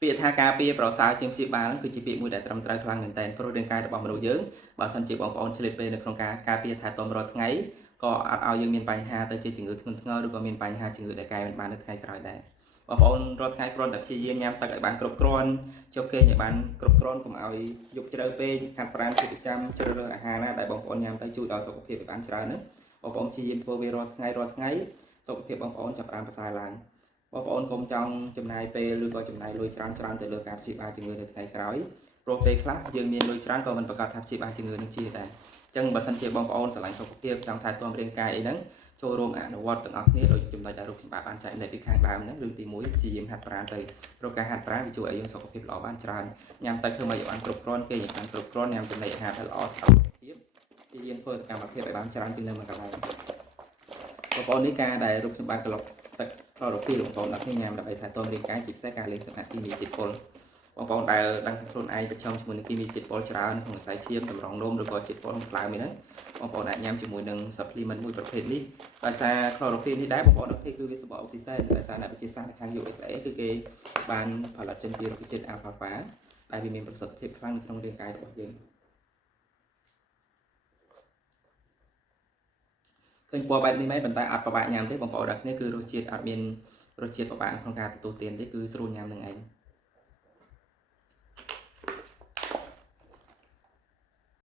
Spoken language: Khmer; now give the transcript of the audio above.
ពាក្យថាការពារប្រសើរជាងព្យាបាលគឺជាពាក្យមួយដែលត្រឹមត្រូវខ្លាំងមែនទែនព្រោះរាងកាយរបស់មនុស្សយើងបើសិនជាបងប្អូនឆ្លៀតពេលនៅក្នុងការការពារថែទាំរាល់ថ្ងៃក៏អាចឲ្យយើងមានបញ្ហាទៅជាជំងឺធ្ងន់ធ្ងរឬក៏មានបញ្ហាជំងឺដែលកែមិនបាននៅថ្ងៃក្រោយដែរបងប្អូនរាល់ថ្ងៃគ្រាន់តែព្យាយាមញ៉ាំទឹកឲ្យបានគ្រប់គ្រាន់ចុះគេងឲ្យបានគ្រប់គ្រាន់កុំឲ្យយប់ជ្រៅពេកហាត់ប្រាណជាប្រចាំជ្រើសរើសអាហារណាដែលបងប្អូនញ៉ាំទៅជួយដល់សុខភាពឲ្យបានច្រើនណាបងប្អូនព្យាយាមធ្វើវារាល់ថ្ងៃសុខភាពបងប្អូនចាប់ផ្ដើមប្រសើរឡើង បងប្អូនកុំចង់ចំណាយពេលឬក៏ចំណាយលុយច្រើនទៅលើការព្យាបាលជំងឺនៅថ្ងៃក្រោយព្រោះពេលខ្លះយើងមានលុយច្រើនក៏មិនប្រកាសថាព្យាបាលជំងឺនឹងជាដែរអញ្ចឹងបើសិនជាបងប្អូនស្រឡាញ់សុខភាពចង់ថែទាំរាងកាយអីហ្នឹងចូលរួមអនុវត្តទាំងអស់គ្នាដោយចំណុចដែលរូបសម្បត្តិបានចែកលេខពីខាងដើមហ្នឹងឬទី1ព្យាយាមហាត់ប្រាណទៅព្រោះការហាត់ប្រាណវាជួយឲ្យយើងសុខភាពល្អបានច្រើនញ៉ាំទៅធ្វើម៉េចឲ្យបានគ្រប់គ្រាន់គេញ៉ាំបានគ្រប់គ្រាន់ញ៉ាំចំណីអាហារដែលល្អសម្រាប់សុខភាពព្យាយាមធ្វើសកម្មភាពឲ្យបានច្រើនជាងនៅមួយកន្លែងបងប្អូននេះការដែលរូបសម្បត្តិក្លុកទឹក chlorophyll បងប្អូនអត់គ្នាញ៉ាំដើម្បីថែទាំរាងកាយជាពិសេសការលេងសកម្មគីមីជាតិពុលបងប្អូនដែលដឹងថាខ្លួនឯងប្រឈមជាមួយនឹងគីមីជាតិពុលច្រើនក្នុងខ្សែឈាមតម្រងនោមឬក៏ជាតិពុលក្នុងថ្លើមនេះបងប្អូនអាចញ៉ាំជាមួយនឹង supplement មួយប្រភេទនេះដោយសារ chlorophyll នេះដែរបងប្អូនអត់គ្នាគឺវាសម្បូរអុកស៊ីសែនដោយសារអ្នកវិទ្យាសាស្ត្រនៅខាង USA គឺគេបានផលិតចេញពីរុក្ខជាតិ alfalfa ដែលវាមានប្រសិទ្ធភាពខ្លាំងនៅក្នុងរាងកាយរបស់យើងឃើញពណ៌បែបនេះមែនប៉ុន្តែអត់ពិបាកញ៉ាំទេបងប្អូនអ្នកគ្នាគឺរសជាតិអត់មានរសជាតិពិបាកក្នុងការទទួលទានទេគឺស្រួលញ៉ាំនឹងឯង